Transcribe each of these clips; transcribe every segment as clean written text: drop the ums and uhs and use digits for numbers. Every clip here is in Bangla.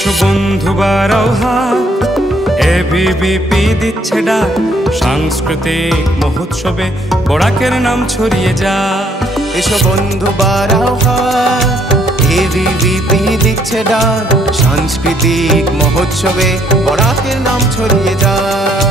এসো বন্ধু বাড়াও হাত, এবিভিপি দিচ্ছে ডাক, সাংস্কৃতিক মহোৎসবে বরাকের নাম ছড়িয়ে যায়। এসো বন্ধু বাড়াও হাত, এবিভিপি দিচ্ছে ডাক, সাংস্কৃতিক মহোৎসবে বরাকের নাম ছড়িয়ে যায়।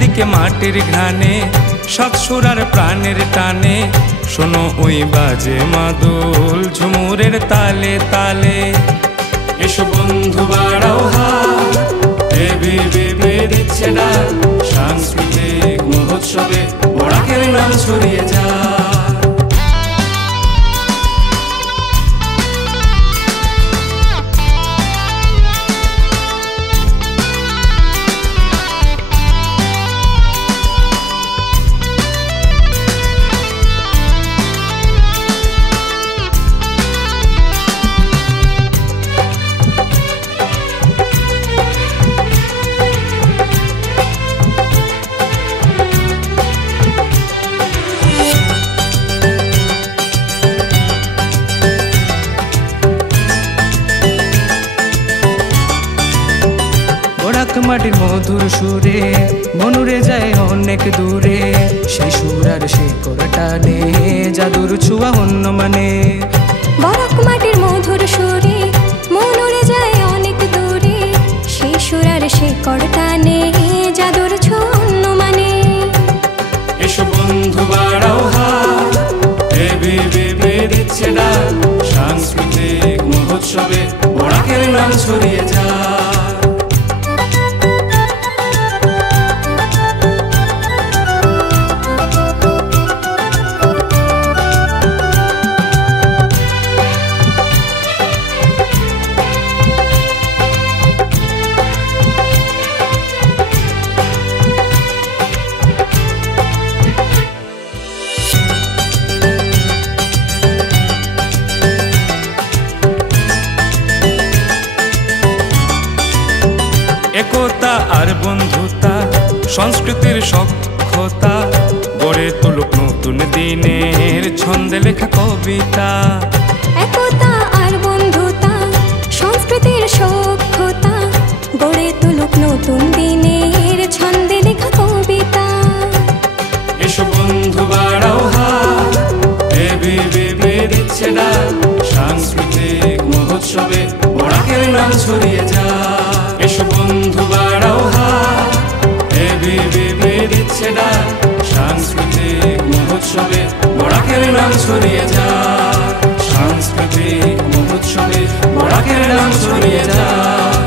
দিকে মাটির ঘানে সাত সুরার প্রাণের টানে, শোনো ওই বাজে মাদল ঝুমুরের তালে তালে। এসো বন্ধু বাড়াও হাত, এবিভিপি দিচ্ছে ডাক, সাংস্কৃতিক মহোৎসবে বরাকের নাম ছড়িয়ে যায়। মাটির মধুর সুরে মনুরে যায় অনেক দূরে, সেই সুর আর শেকড় টানে জাদুর ছোঁয়া অন্য মানে। বরাক মাটির মধুর সুরে মনুরে যায় অনেক দূরে, সেই সুর আর শেকড় টানে জাদুর ছোঁয়া অন্য মানে। এসো বন্ধু বাড়াও হাত, এবিভিপি দিচ্ছে ডাক, সাংস্কৃতিক মহোৎসবে বরাকের নাম ছড়িয়ে যায়। একতা আর বন্ধুতা, সংস্কৃতির সখ্যতা, গড়ে তুলুক নতুন দিনের ছন্দে লেখা কবিতা। একতা আর বন্ধুতা, সংস্কৃতির সখ্যতা, গড়ে তুলুক নতুন দিনের ছন্দে লেখা কবিতা। এসো বন্ধু বাড়াও হাত, এবিভিপি দিচ্ছে ডাক, সাংস্কৃতিক মহোৎসবে বরাকের নাম ছড়িয়ে যায়। এসো বন্ধু বাড়াও হাত, এবিভিপি দিচ্ছে ডাক, সাংস্কৃতিক মহোৎসবে বরাকের নাম ছড়িয়ে যায়। সাংস্কৃতিক মহোৎসবে বরাকের নাম ছড়িয়ে যায়,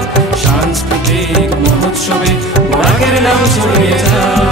সাংস্কৃতিক মহোৎসবে বরাকের নাম ছড়িয়ে যায়।